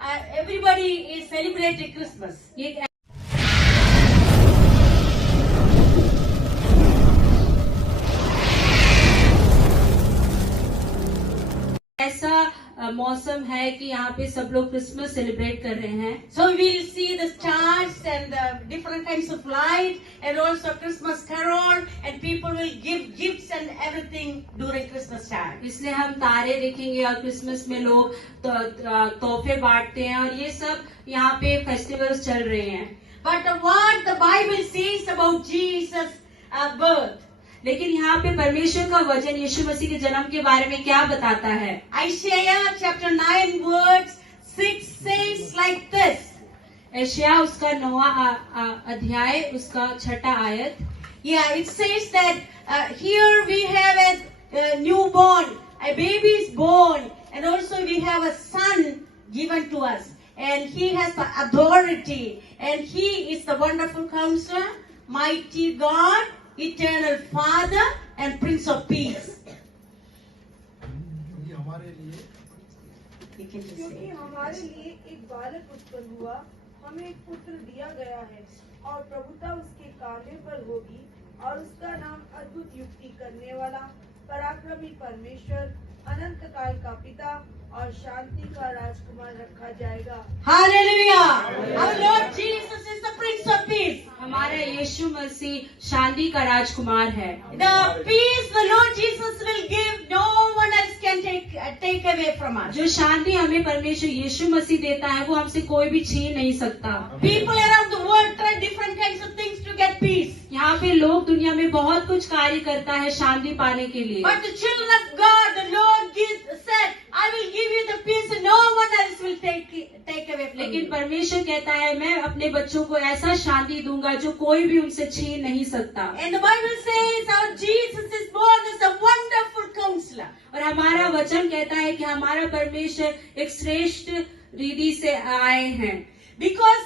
everybody is celebrating Christmas. ये एक ऐसा मौसम है कि यहाँ पे सब लोग क्रिसमस सेलिब्रेट कर रहे हैं. So we will see the stars and different kinds of light and also Christmas carol and people will give gifts and everything during Christmas time. इसलिए हम तारे देखेंगे और क्रिसमस में लोग तोहफे बांटते हैं और ये सब यहाँ पे फेस्टिवल्स चल रहे हैं. But what the Bible says about Jesus' birth? लेकिन यहाँ पे परमेश्वर का वचन यीशु मसीह के जन्म के बारे में क्या बताता है? Isaiah chapter 9 verse 6 says like this. यशायाह उसका 9वां अध्याय उसका 6वां आयत. Yeah, it says that here we have a newborn, a baby is born, and also we have a son given to us, and he has the authority, and he is the wonderful counselor, mighty God, eternal Father, and Prince of Peace. क्योंकि हमारे लिए एक बालक उत्पन्न हुआ, हमें एक पुत्र दिया गया है और प्रभुता उसके कांधे पर होगी और उसका नाम अद्भुत युक्ति करने वाला, पराक्रमी परमेश्वर, अनंत काल का पिता और शांति का राजकुमार रखा जाएगा. Hallelujah! Our Lord Jesus is the Prince of Peace. हमारा यीशु मसीह शांति का राजकुमार है. The peace the Lord Jesus will give, no one else can take away from us. जो शांति हमें परमेश्वर यीशु मसीह देता है वो हमसे कोई भी छीन नहीं सकता. People around the world try different kinds of things to get peace. यहाँ पे लोग दुनिया में बहुत कुछ कार्य करता है शांति पाने के लिए. But the children of God, the Lord said, I will give you the peace and no one else will take away from लेकिन you. परमेश्वर कहता है मैं अपने बच्चों को ऐसा शांति दूंगा जो कोई भी उनसे छीन नहीं सकता. And the Bible says our Jesus is born as a wonderful counselor. और हमारा वचन कहता है कि हमारा परमेश्वर एक श्रेष्ठ रीति से आए हैं. Because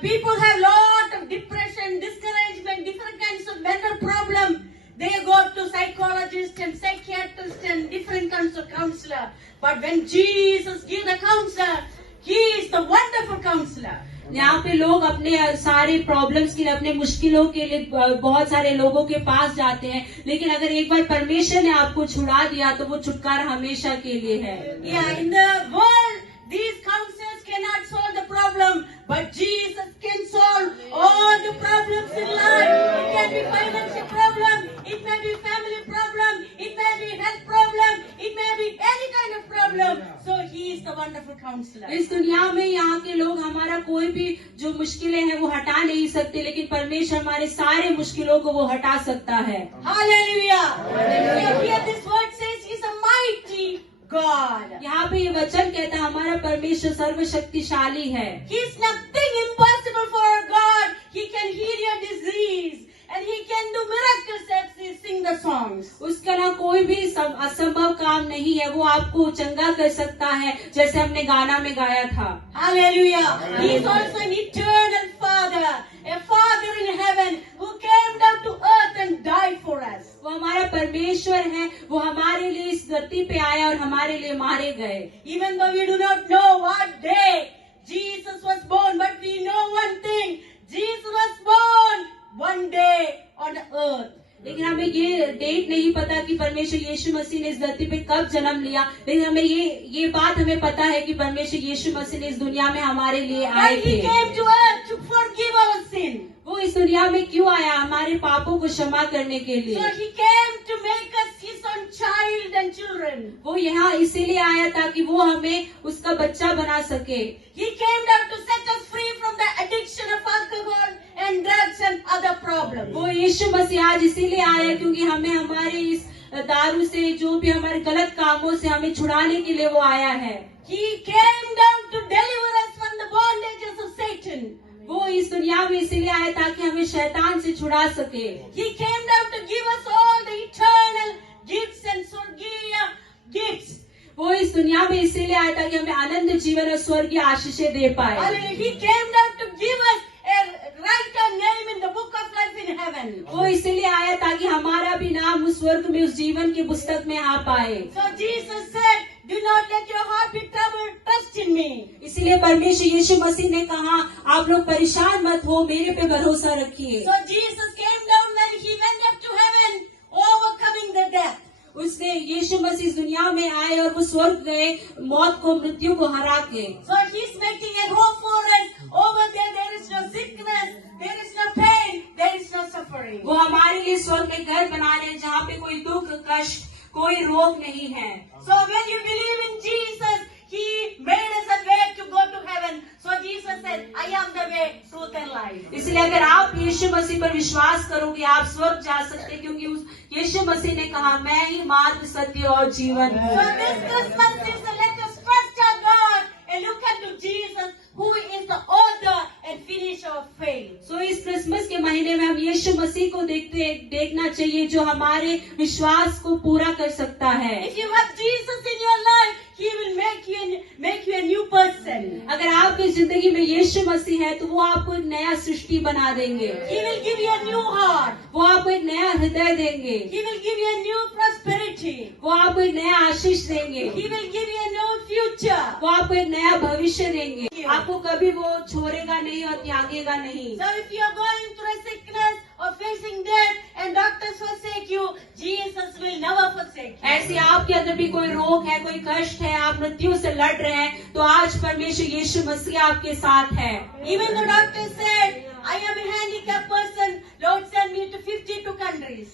people have lot of depression, discouragement, different kinds of mental problem. They go to psychologists and psychiatrists and different kinds of counselor. But when Jesus gives the counselor, He is the wonderful counselor. यहाँ पे लोग अपने सारे problems के लिए अपने मुश्किलों के लिए बहुत सारे लोगों के पास जाते हैं, लेकिन अगर एक बार परमेश्वर ने आपको छुड़ा दिया तो वो छुटकारा हमेशा के लिए है. Yeah, in the world, these counselors cannot solve the problem, but Jesus can solve all the problems in life. It can be financial problem, it may be family problem, it may be health problem, it may be any kind of problem. So He is the wonderful counselor. इस दुनिया में यहाँ के लोग हमारा कोई भी जो मुश्किलें हैं वो हटा नहीं सकते, लेकिन परमेश्वर हमारे सारे मुश्किलों को वो हटा सकता है. Hallelujah! Hallelujah. Here this word says He is a mighty God. यहाँ पे ये वचन कहता है हमारा परमेश्वर सर्वशक्तिशाली है. He is nothing impossible for God. He can heal your disease and He can do miracles as we sing the songs. उसका ना कोई भी असंभव काम नहीं है, वो आपको चंगा कर सकता है जैसे हमने गाना में गाया था. Hallelujah. He is also an eternal Father, a Father in heaven who came down to earth and died for us. वो हमारा परमेश्वर है, वो हमारे लिए इस धरती पे आया और हमारे लिए मारे गए. Even though we do not know what day Jesus was born, but we know one thing, Jesus was born one day on the earth. लेकिन हमें ये डेट नहीं पता कि परमेश्वर यीशु मसीह ने इस धरती पे कब जन्म लिया, लेकिन हमें ये बात हमें पता है कि परमेश्वर यीशु मसीह ने इस दुनिया में हमारे लिए आए And थे. He came to earth to forgive our sin. वो इस दुनिया में क्यों आया? हमारे पापों को क्षमा करने के लिए. So He came to make us His own child and children. वो यहाँ इसीलिए आया ताकि वो हमें उसका बच्चा बना सके. He came down to set us free from the addiction of alcohol and drugs and other problems. वो यीशु मसीह आज इसीलिए आया क्योंकि हमें हमारे इस दारू से, जो भी हमारे गलत कामों से हमें छुड़ाने के लिए वो आया है. He came down to deliver us from the bondages of Satan. वो इस दुनिया में इसीलिए आया ताकि हमें शैतान से छुड़ा सके. He came down to give us all the eternal gifts and Swargiya gifts. वो इस दुनिया में इसीलिए आया ताकि हमें आनंद जीवन और स्वर्गीय आशीषें दे पाए. Hallelujah. He came down to give us a write our name in the book of life in heaven. वो इसीलिए आया ताकि हमारा भी नाम उस स्वर्ग में, उस जीवन की पुस्तक में आ पाए. So Jesus said, do not let your heart be troubled. Trust in me. इसलिए परमेश्वर यीशु मसीह ने कहा, आप लोग परेशान मत हो, मेरे पे भरोसा रखिए। So Jesus came down when he went up to heaven, overcoming the death. उसने यीशु मसीह दुनिया में आए और वो स्वर्ग गए, मौत को, मृत्यु को हरा के। So he's making a home for us. Over there is no sickness, there is no pain, there is no suffering. वो हमारे लिए स्वर्ग में घर बना रहे हैं, जहाँ पे कोई दुख, कष्ट, कोई रोग नहीं है। So when you believe in Jesus, he made us a way to go to heaven. So Jesus said, I am the way, truth and life. इसलिए अगर आप यीशु मसीह पर विश्वास करोगे, आप स्वर्ग जा सकते हैं, क्योंकि उस यीशु मसीह ने कहा, मैं ही मार्ग, सत्य और जीवन So हूँ। this Christmas season, let us trust our God and look unto Jesus, who is the author and finisher of faith. सो इस क्रिसमस के महीने में हम यीशु मसीह को देखना चाहिए, जो हमारे विश्वास को पूरा कर सकता है। If you have Jesus in your life, he will make you a new person. अगर आपकी जिंदगी में यीशु मसीह है, तो वो आपको एक नया सृष्टि बना देंगे। He will give you a new heart. वो आपको एक नया हृदय देंगे। He will give you a new prosperity. वो आपको एक नया आशीष देंगे। He will give you a new future. वो आपको एक नया भविष्य देंगे। आपको कभी वो छोड़ेगा नहीं और त्यागेगा नहीं। So if you are going through a sickness or facing death and doctors forsake you, Jesus will never forsake you. ऐसे आपके अंदर भी कोई रोग है, कोई कष्ट है, आप मृत्यु से लड़ रहे हैं, तो आज परमेश्वर यीशु मसीह आपके साथ है। Even the doctor said, I am a handicapped person, Lord send me to 52 countries.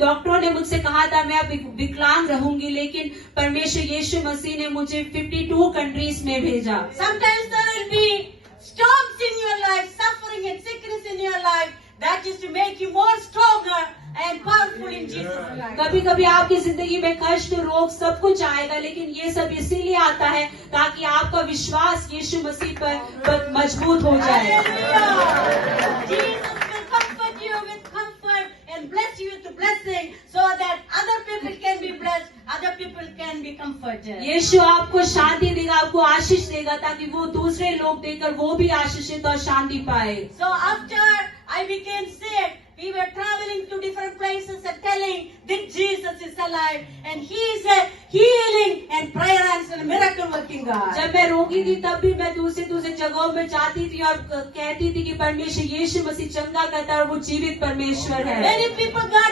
डॉक्टरों ने मुझसे कहा था मैं अब विकलांग रहूंगी, लेकिन परमेश्वर यीशु मसीह ने मुझे 52 कंट्रीज में भेजा। Sometimes there will be storms in your life, suffering and sickness in your life. That is to make you more stronger and powerful in Jesus Christ. कभी कभी आपकी जिंदगी में कष्ट, रोग, सब कुछ आएगा, लेकिन ये सब इसीलिए आता है ताकि आपका विश्वास यीशु मसीह पर मजबूत हो जाए। Hallelujah. Jesus will comfort you with comfort and bless you with blessing, so that other people can be blessed, other people can be comforted. यीशु आपको शांति देगा, आपको आशीष देगा, ताकि वो दूसरे लोग देकर वो भी आशीषित और शांति पाए। So after I became sick, we were traveling to different places and telling that Jesus is alive and He is a healing and prayer answer, miracle working God. जब मैं रोगी थी, तब भी मैं दूसरे जगहों में जाती थी और कहती थी कि परमेश्वर यीशु मसीह चंगा करता है और वो जीवित परमेश्वर है। Many people got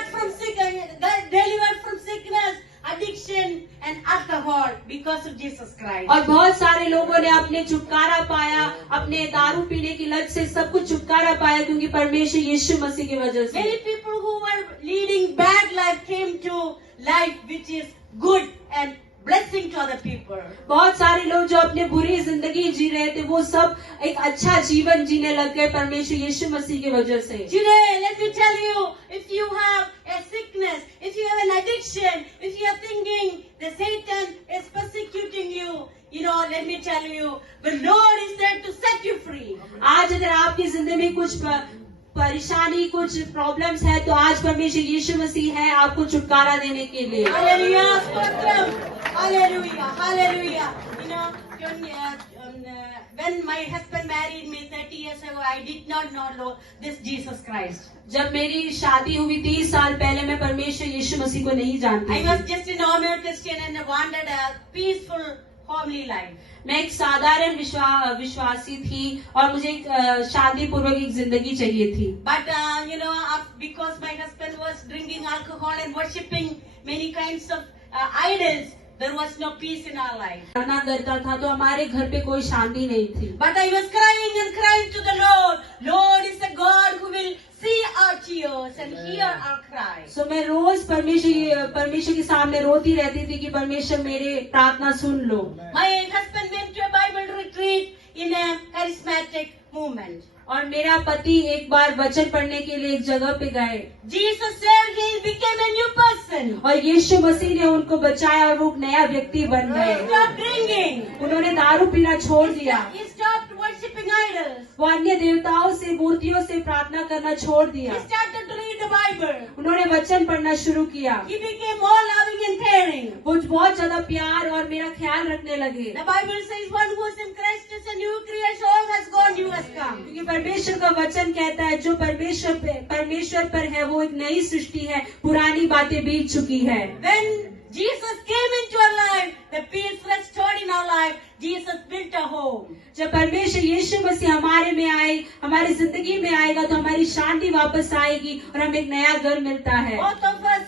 delivered from sickness, addiction and alcohol because of Jesus Christ. और बहुत सारे लोगों ने अपने छुटकारा पाया, अपने दारू पीने की लत से सब कुछ छुटकारा पाया, क्योंकि परमेश्वर यीशु मसीह की वजह से। Many people who were leading bad life came to life which is good and blessing to other people. बहुत सारे लोग जो अपने बुरी जिंदगी जी रहे थे, वो सब एक अच्छा जीवन जीने लग गए परमेश्वर यीशु मसीह की वजह से। Today, let me tell you, if you have a sickness, if you have an addiction, if you are thinking that Satan is persecuting you, let me tell you, the Lord is there to set you free. आज अगर आपकी जिंदगी में कुछ परेशानी, कुछ problems है, तो आज परमेश्वर यीशु मसीह है आपको छुटकारा देने के लिए। Hallelujah, Stotram. Hallelujah, hallelujah. When my husband married me 30 years ago, I did not know this Jesus Christ. जब मेरी शादी हुई 30 साल पहले, मैं परमेश्वर यीशु मसीह को नहीं जानती। I was just a normal Christian and I wanted a peaceful, homely life. मैं एक साधारण विश्वासी थी और मुझे एक शांति पूर्वक एक जिंदगी चाहिए थी। But because my husband was drinking alcohol and worshipping many kinds of idols, there was no peace in our life. करना करता था तो हमारे घर पे कोई शांति नहीं थी। But I was crying and crying to the Lord. Lord is a God who will see our tears and hear our cries. So मैं रोज परमेश्वर के सामने रोती रहती थी कि परमेश्वर मेरे प्रार्थना सुन लो। My husband went to a Bible retreat in a charismatic movement. और मेरा पति एक बार वचन पढ़ने के लिए एक जगह पे गए। Jesus saved him, became a new person. और यीशु मसीह ने उनको बचाया और वो एक नया व्यक्ति बन He गए। stopped drinking. उन्होंने दारू पीना छोड़ दिया। He stopped worshipping idols. वो अन्य देवताओं से, मूर्तियों से प्रार्थना करना छोड़ दिया। He started to read the Bible. उन्होंने वचन पढ़ना शुरू किया। He became more loving and caring. वो बहुत ज्यादा प्यार और मेरा ख्याल रखने लगे। The Bible says, one who is in Christ is a new creation. All has gone, new has come. क्योंकि परमेश्वर का वचन कहता है, जो परमेश्वर पर है वो एक नई सृष्टि है, पुरानी बातें बीत चुकी है। When Jesus came into our life, the peace restored in our life, Jesus built a home. जब परमेश्वर यीशु मसीह हमारे में आए, हमारी जिंदगी में आएगा तो हमारी शांति वापस आएगी और हमें एक नया घर मिलता है। Both of us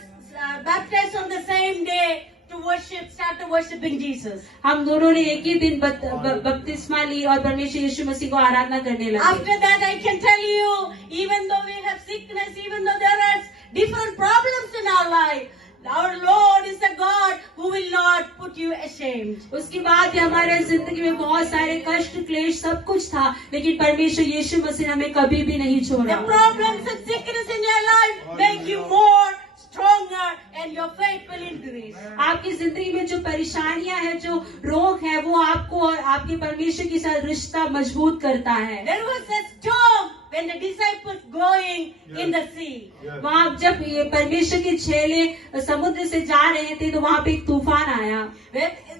baptized on the same day to worship, started worshiping Jesus. हम दोनों ने एक ही दिन बपतिस्मा ली और परमेश्वर यीशु मसीह को आराधना करने लगे। After that, I can tell you, even though we have sickness, even though there are different problems in our life, our Lord is a God who will not put you ashamed. उसके बाद भी हमारे जिंदगी में बहुत सारे कष्ट क्लेश सब कुछ था, लेकिन परमेश्वर यीशु मसीह ने हमें कभी भी नहीं छोड़ा। The problems and sickness in your life make you more stronger and your faith will increase. आपकी जिंदगी में जो परेशानियां हैं, जो रोग है, वो आपको और आपके परमेश्वर के साथ रिश्ता मजबूत करता है। There was a storm when the disciples going in the sea. वहाँ जब ये परमेश्वर के चेले समुद्र से जा रहे थे तो वहाँ पे एक तूफान आया।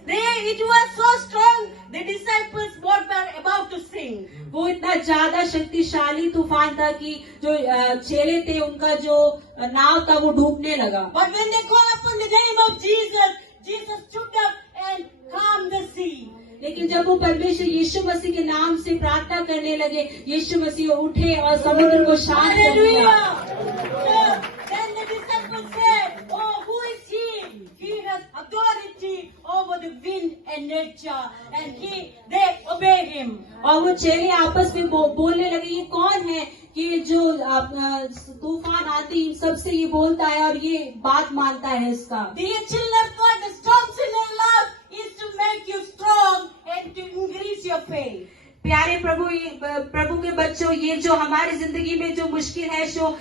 It was so strong, the disciples were about to sink. वो इतना ज्यादा शक्तिशाली तूफान था कि जो चेले थे उनका जो नाव था वो डूबने लगा। But when they call upon the name of Jesus, Jesus stood up and calmed the sea. लेकिन जब वो परमेश्वर यीशु मसीह के नाम से प्रार्थना करने लगे, यीशु मसीह उठे और समुद्र को शांत कर दिया। Hallelujah! Then the disciples said, "Oh, who is he? He has authority over the wind and nature, and they obey him." और वो चेले आपस में बोलने लगे, ये कौन है कि जो तूफान आती इन सबसे ये बोलता है और ये बात मानता है इसका। Dear children of God, the storms in your life is to make you strong and to increase your faith. प्यारे प्रभु के बच्चों, ये जो हमारी जिंदगी में जो मुश्किल है, जो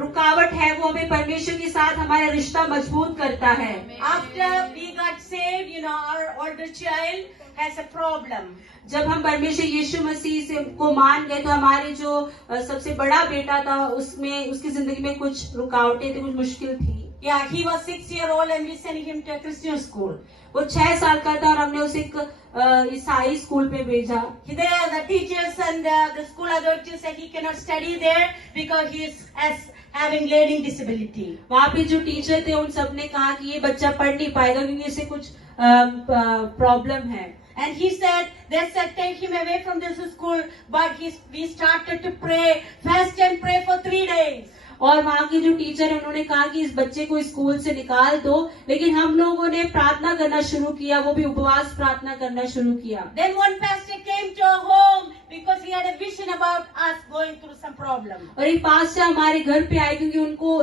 रुकावट है, वो हमें परमेश्वर के साथ हमारा रिश्ता मजबूत करता है। After we got saved, our older child has a problem. जब हम परमेश्वर यीशु मसीह से को मान गए तो हमारे जो सबसे बड़ा बेटा था उसमें उसकी जिंदगी में कुछ रुकावटें थी, कुछ मुश्किल थी। Yeah, he was 6 years old and we sent him to a Christian school. वो 6 साल का था और हमने उसे एक ईसाई स्कूल पे भेजा। There, the teachers and the school authorities said he cannot study there because he is having learning disability. वहाँ पे जो टीचर थे उन सब ने कहा कि ये बच्चा पढ़ नहीं पाएगा क्योंकि इसे कुछ प्रॉब्लम है। And he said, they said take him away from this school, but we started to pray, fast and pray for 3 days. और वहाँ के जो टीचर है उन्होंने कहा कि इस बच्चे को स्कूल से निकाल दो, लेकिन हम लोगों ने प्रार्थना करना शुरू किया, वो भी उपवास प्रार्थना करना शुरू किया। Then one pastor came to our home because he had a vision about us going through some problem. और एक पास्टर हमारे घर पे आए क्योंकि उनको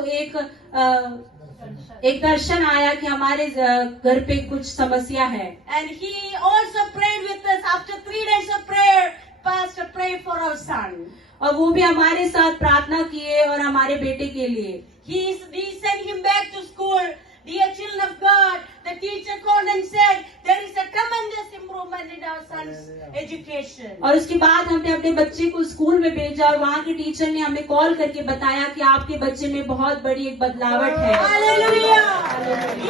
एक दर्शन आया कि हमारे घर पे कुछ समस्या है। And he also prayed with us. After 3 days of prayer, pastor prayed for our son. और वो भी हमारे साथ प्रार्थना किए और हमारे बेटे के लिए। We sent him back to school. Dear children of God, the teacher called and said, there is a tremendous improvement in our son's education. और उसके बाद हमने अपने बच्चे को स्कूल में भेजा और वहाँ के टीचर ने हमें कॉल करके बताया कि आपके बच्चे में बहुत बड़ी एक बदलावट है। Hallelujah!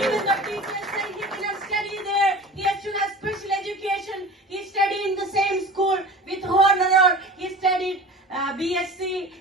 Even the teacher said he cannot study there. He has to have special education. He studied in the same school with honor. He studied BSc.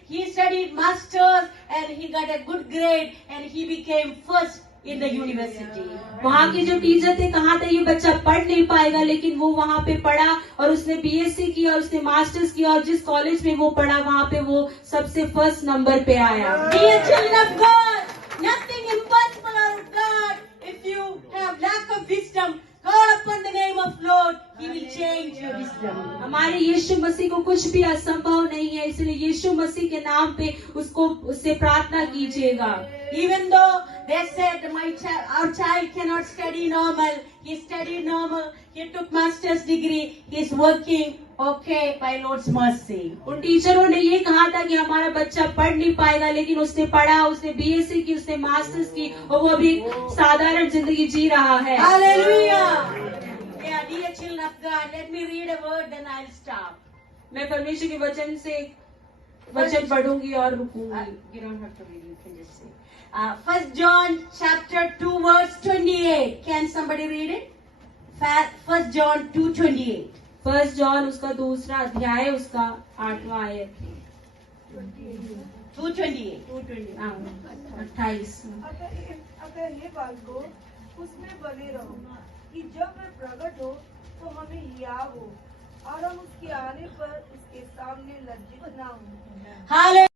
He studied masters and he got a good grade and he became first in the university. वहाँ के जो teacher थे कहा था ये बच्चा पढ़ नहीं पाएगा, लेकिन वो वहाँ पे पढ़ा और उसने बीएससी किया, उसने मास्टर्स किया और जिस कॉलेज में वो पढ़ा वहाँ पे वो सबसे फर्स्ट नंबर पे आया। Dear children of God, nothing impossible on God. If you have lack of wisdom, call upon the name of Lord. He will change your wisdom. हमारे यीशु मसीह को कुछ भी असंभव नहीं है, इसलिए यीशु मसीह के नाम पे उससे प्रार्थना कीजिएगा। Even though they said our child cannot study normal, he studied normal. He took master's degree. He is working okay by Lord's mercy. उन टीचरों ने ये कहा था कि हमारा बच्चा पढ़ नहीं पाएगा, लेकिन उसने पढ़ा, उसने बीएससी की, उसने मास्टर्स की और वो अभी साधारण जिंदगी जी रहा है। Hallelujah! Yeah, dear children of God, let me read a word, then I'll stop. मैं परमेश्वर के वचन से वचन पढ़ूंगी और रुकूंगी। You don't have to read, you can just say. 1 John chapter 2 verse 28. Can somebody read it? 1 John 2:28. 1 John उसका दूसरा अध्याय उसका 8वां आयत 2:28. 28। अतः हे बालकों, उसमें बने रहो कि जब वह प्रकट हो तो हमें हियाव हो और हम उसके आने पर उसके सामने लज्जित ना हो। Hallelujah.